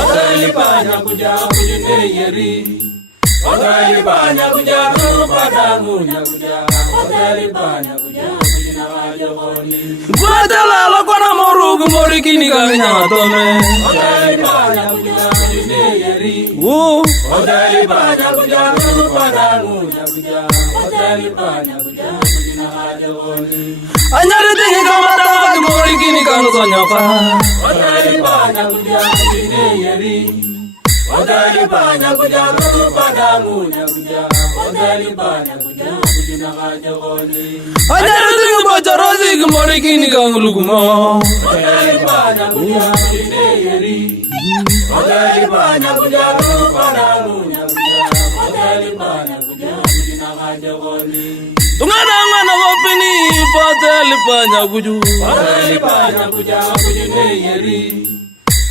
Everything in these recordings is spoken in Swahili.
Odali banya kuja kujine yeri. Odali banya kuja kupadangu nyakuja. Odali banya kuja kujina wajoni. Guadala la kona morugu morikini kanya tome. Odali banya kuja kujine yeri. Odali banya kuja kupadangu nyakuja. Odali banya kuja kujina wajoni. Anyari tingi kamata morikini kanu kanyapa. Odali banya kuja kujine yeri. Odali banya kuja kupadangu nyakuja. Odali banya kuja kujina wajoni. Anyari tingi bacharazi morikini kanu lukumo. Odali banya kuja kujine yeri. Odali banya kuja kupadangu nyakuja. Odali banya kuja kujina wajoni. Tungana wapini patali banya kuju. Odali banya kuja kujine yeri.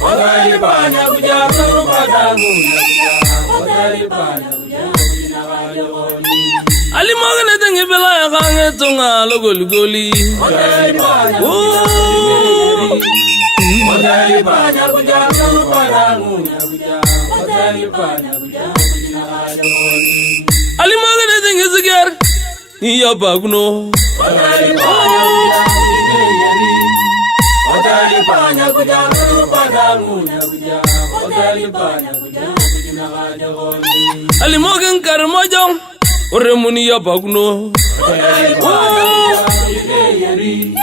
Odali banya kuja kupadangu nyakuja. Odali banya kuja kujina wajoni. Ali magane tengi bela ya kange tunga logoli. Odali banya kuja kujine yeri. Odali banya kuja kupadangu nyakuja. Odali banya kuja kujina wajoni. Ali magane tengi zigar. Iya baguno. Odali banya kuja kujine yeri. Odali banya kuja kupadangu nyakuja. Odali banya kuja kujina wajoni. Ali mogen karmojong. Oremuni ya baguno. Odali banya kuja kujine yeri.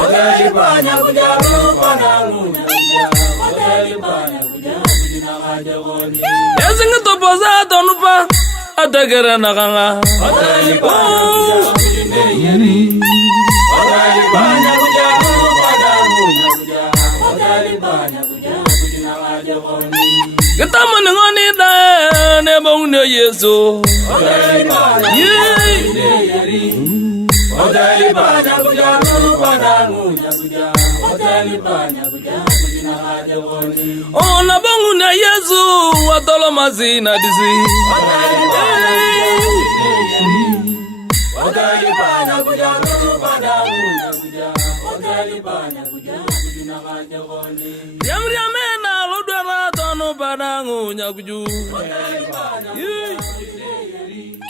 Odali banya kuja kupadangu nyakuja. Odali banya kuja kujina wajoni. Yasinga topoza tonupa. Adagera nakanga. Odali banya kuja kujine yeri. Odali banya kuja kupadangu nyakuja. Odali banya kuja kujina wajoni. Getama ngoni da ne bongne Yesu. Odali banya kuja kujine yeri. Odali banya kuja kupadangu nyakuja. Odali banya kuja kujina wajoni. Ona bongne Yesu watolo mazina disi. Odali banya kuja kujine yeri. Odali banya kuja kupadangu nyakuja. Odali banya kuja kujina wajoni. Yamriamena lodara tono padangu nyakuju. Odali banya kuja kujine yeri.